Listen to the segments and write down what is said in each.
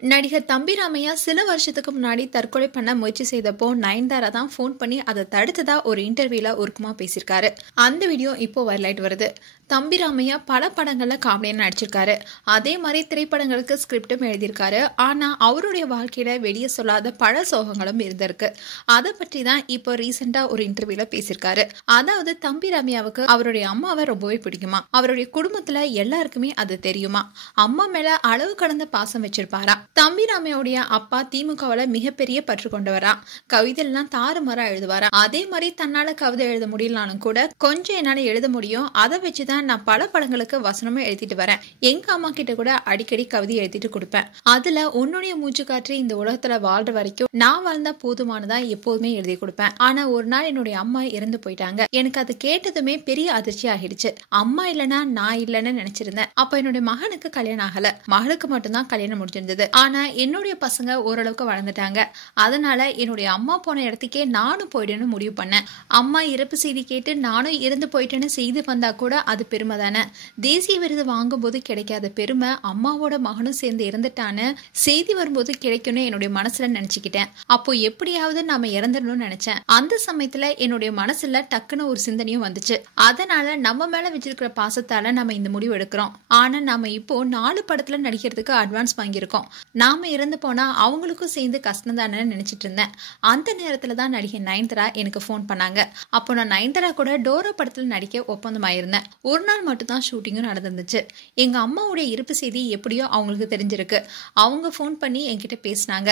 நடிகர் தம்பி ராமையா சில வருஷத்துக்கு முன்னாடி தற்கொலை பண்ண முயற்சி செய்தப்போ நயன்தாரா தான் ஃபோன் பண்ணி அதை தடுத்ததா ஒரு இன்டர்வியூல உருக்கமா பேசியிருக்காரு. அந்த வீடியோ இப்போ வைரலாயிட்டு வருது. தம்பி ராமையா பல படங்கள்ல காமெடியா நடிச்சிருக்காரு. அதே மாதிரி திரைப்படங்களுக்கு ஸ்கிரிப்டும் எழுதியிருக்காரு. ஆனா அவருடைய வாழ்க்கையில வெளியே சொல்லாத பல சோகங்களும் இருந்திருக்கு. அதை பற்றி தான் இப்போ ரீசெண்டா ஒரு இன்டர்வியூல பேசியிருக்காரு. அதாவது தம்பி ராமையாவுக்கு அவருடைய அம்மாவை ரொம்பவே பிடிக்குமா, அவருடைய குடும்பத்துல எல்லாருக்குமே அது தெரியுமா, அம்மா மேல அளவு கடந்த பாசம் வச்சிருப்பாரா. தம்பி ராமையோடைய அப்பா திமுகவுல மிகப்பெரிய பற்று கொண்டவரா, கவிதைலாம் தாறுமாறா எழுதுவாரா. அதே மாதிரி தன்னால கவிதை எழுத முடியலனாலும் கூட கொஞ்சம் என்னால எழுத முடியும், அதை வச்சுதான் நான் பல படங்களுக்கு வசனமும் எழுதிட்டு வரேன். எங்க அம்மா கிட்ட கூட அடிக்கடி கவிதை எழுதிட்டு கொடுப்பேன். அதுல உன்னுடைய மூச்சு காற்று இந்த உலகத்துல வாழ்ற வரைக்கும் நான் வாழ்ந்தா போதுமானதா எப்போதுமே எழுதி கொடுப்பேன். ஆனா ஒரு நாள் என்னுடைய அம்மா இறந்து போயிட்டாங்க. எனக்கு அது கேட்டதுமே பெரிய அதிர்ச்சி ஆகிடுச்சு. அம்மா இல்லைன்னா நான் இல்லைன்னு நினைச்சிருந்தேன். அப்ப என்னுடைய மகனுக்கு கல்யாணம் ஆகல, மகளுக்கு மட்டும்தான் கல்யாணம் முடிஞ்சிருந்தது. ஆனா என்னுடைய பசங்க ஓரளவுக்கு வளர்ந்துட்டாங்க. அதனால என்னுடைய அம்மா போன இடத்துக்கே நானும் போயிடுன்னு முடிவு பண்ணேன். அம்மா இறப்பு செய்தி கேட்டு நானும் இறந்து போயிட்டேன்னு செய்தி வந்தா கூட அது பெருமை தானே. தேசிய விருது வாங்கும் போது கிடைக்காத பெருமை அம்மாவோட மகனும் சேர்ந்து இறந்துட்டான்னு செய்தி வரும்போது கிடைக்கும்னு என்னுடைய மனசுல நினைச்சுக்கிட்டேன். அப்போ எப்படியாவது நாம இறந்துடணும்னு நினைச்சேன். அந்த சமயத்துல என்னுடைய மனசுல டக்குன்னு ஒரு சிந்தனையும் வந்துச்சு. அதனால நம்ம மேல வச்சிருக்கிற பாசத்தால நம்ம இந்த முடிவு எடுக்கிறோம். ஆனா நாம இப்போ 4 படத்துல நடிக்கிறதுக்கு அட்வான்ஸ் வாங்கியிருக்கோம். நாம இறந்து போனா அவங்களுக்கும் சேர்ந்து கஷ்டம் தானே நினைச்சிட்டு இருந்தேன். அந்த நேரத்துல தான் நடிகை நயன்தாரா எனக்கு போன் பண்ணாங்க. அப்போ நான் நயன்தாரா கூட டோரா படத்துல நடிக்க ஒப்பந்தமாயிருந்தேன். ஒரு நாள் மட்டும் தான் ஷூட்டிங்கும் நடந்துச்சு. எங்க அம்மாவுடைய இருப்பு செய்தி எப்படியோ அவங்களுக்கு தெரிஞ்சிருக்கு. அவங்க போன் பண்ணி என்கிட்ட பேசினாங்க.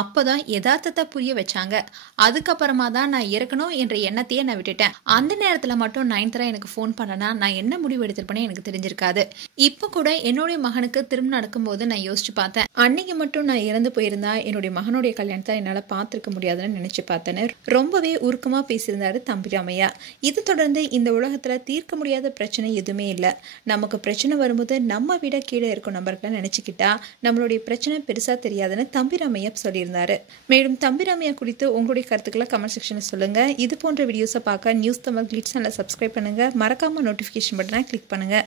அப்பதான் யதார்த்தத்தை புரிய வச்சாங்க. அதுக்கப்புறமா தான் நான் இறக்கணும் என்ற எண்ணத்தையே நான் விட்டுட்டேன். அந்த நேரத்துல மட்டும் நயன்தாரா எனக்கு போன் பண்ணனா நான் என்ன முடிவு எடுத்திருப்பேன்னு எனக்கு தெரிஞ்சிருக்காது. இப்ப கூட என்னுடைய மகனுக்கு திரும்ப நடக்கும்போது நான் யோசிச்சு பார்த்தேன். அன்னைக்கு மட்டும் நான் இறந்து போயிருந்தா என்னுடைய மகனுடைய கல்யாணத்தை என்னால பார்த்திருக்க முடியாதுன்னு நினைச்சு பார்த்தேன்னு ரொம்பவே உருக்கமா பேசியிருந்தாரு தம்பி ராமையா. இது தொடர்ந்து இந்த உலகத்துல தீர்க்க முடியாத பிரச்சனை எதுவுமே இல்லை. நமக்கு பிரச்சனை வரும்போது நம்ம விட கீழே இருக்கும் நபர்களை நினைச்சுக்கிட்டா நம்மளுடைய பிரச்சனை பெருசா தெரியாதுன்னு தம்பி ராமையா சொல்லியிருந்தாரு. மேலும் தம்பி ராமையா குறித்து உங்களுடைய கருத்துக்களை கமெண்ட் செக்ஷன்ல சொல்லுங்க. இது போன்ற வீடியோஸை பார்க்க நியூஸ் தமிழ் கிளிட்ஸ் சேனலை சப்ஸ்கிரைப் பண்ணுங்க. மறக்காம நோட்டிபிகேஷன் பட்டனை கிளிக் பண்ணுங்க.